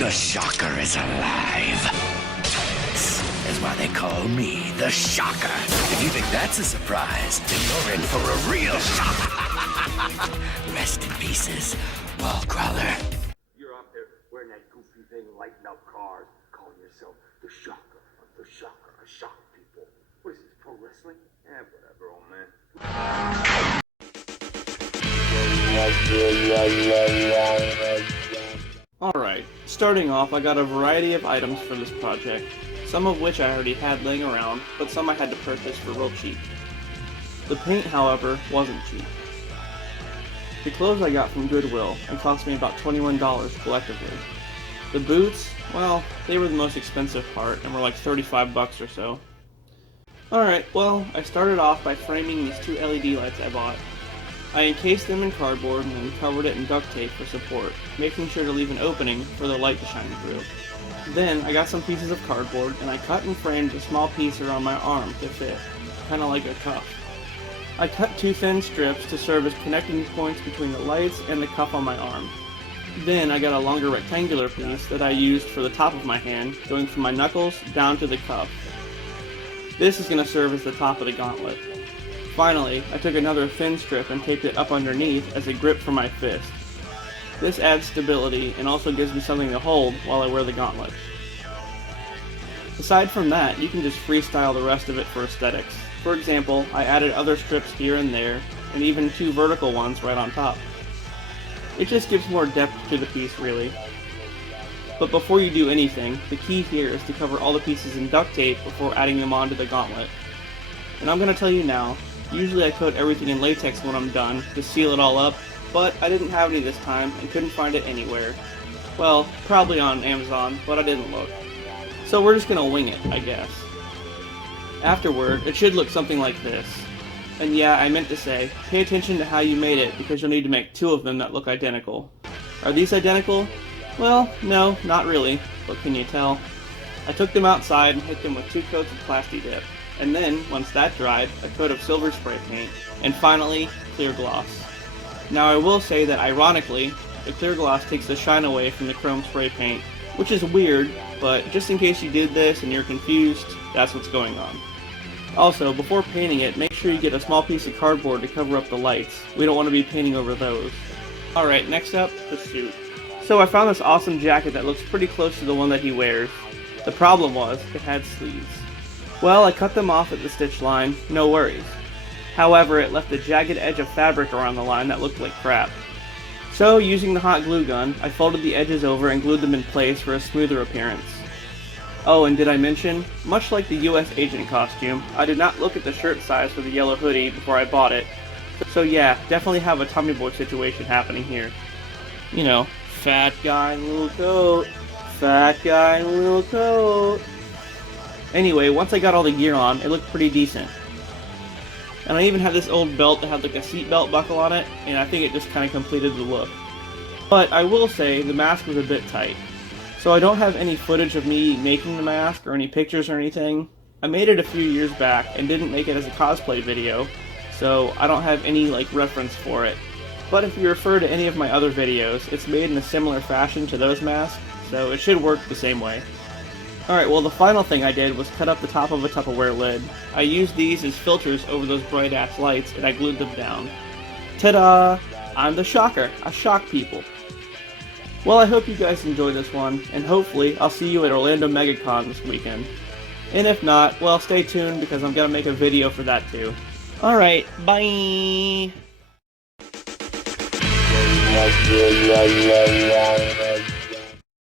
The Shocker is alive. This is why they call me the Shocker. If you think that's a surprise, then you're in for a real shock. Rest in pieces, wall crawler. You're out there wearing that goofy thing, lighting up cars, calling yourself the Shocker. The Shocker. I shock people. What is this, pro wrestling? Eh, whatever, old man. Alright, starting off, I got a variety of items for this project, some of which I already had laying around, but some I had to purchase for real cheap. The paint, however, wasn't cheap. The clothes I got from Goodwill and cost me about $21 collectively. The boots, well, they were the most expensive part and were like 35 bucks or so. Alright, well, I started off by framing these two LED lights I bought. I encased them in cardboard and then covered it in duct tape for support, making sure to leave an opening for the light to shine through. Then I got some pieces of cardboard and I cut and framed a small piece around my arm to fit, kinda like a cuff. I cut two thin strips to serve as connecting points between the lights and the cuff on my arm. Then I got a longer rectangular piece that I used for the top of my hand, going from my knuckles down to the cuff. This is going to serve as the top of the gauntlet. Finally, I took another thin strip and taped it up underneath as a grip for my fist. This adds stability and also gives me something to hold while I wear the gauntlet. Aside from that, you can just freestyle the rest of it for aesthetics. For example, I added other strips here and there, and even two vertical ones right on top. It just gives more depth to the piece, really. But before you do anything, the key here is to cover all the pieces in duct tape before adding them onto the gauntlet. And I'm going to tell you now, usually I coat everything in latex when I'm done to seal it all up, but I didn't have any this time and couldn't find it anywhere. Well, probably on Amazon, but I didn't look. So we're just going to wing it, I guess. Afterward, it should look something like this. And yeah, I meant to say, pay attention to how you made it because you'll need to make two of them that look identical. Are these identical? Well, no, not really, but can you tell? I took them outside and hit them with 2 coats of Plasti Dip, and then, once that dried, a coat of silver spray paint, and finally, clear gloss. Now I will say that ironically, the clear gloss takes the shine away from the chrome spray paint, which is weird, but just in case you did this and you're confused, that's what's going on. Also, before painting it, make sure you get a small piece of cardboard to cover up the lights. We don't want to be painting over those. Alright, next up, the suit. So I found this awesome jacket that looks pretty close to the one that he wears. The problem was, it had sleeves. Well, I cut them off at the stitch line, no worries. However, it left a jagged edge of fabric around the line that looked like crap. So, using the hot glue gun, I folded the edges over and glued them in place for a smoother appearance. Oh, and did I mention, much like the US agent costume, I did not look at the shirt size for the yellow hoodie before I bought it. So yeah, definitely have a Tommy Boy situation happening here. You know, fat guy in a little coat, fat guy in a little coat. Anyway, once I got all the gear on, it looked pretty decent. And I even had this old belt that had like a seatbelt buckle on it, and I think it just kind of completed the look. But I will say, the mask was a bit tight. So I don't have any footage of me making the mask or any pictures or anything. I made it a few years back and didn't make it as a cosplay video, so I don't have any reference for it. But if you refer to any of my other videos, it's made in a similar fashion to those masks, so it should work the same way. Alright, well the final thing I did was cut up the top of a Tupperware lid. I used these as filters over those bright ass lights and I glued them down. Ta-da! I'm the Shocker. I shock people. Well, I hope you guys enjoyed this one, and hopefully I'll see you at Orlando MegaCon this weekend. And if not, well, stay tuned because I'm gonna make a video for that too. Alright, bye!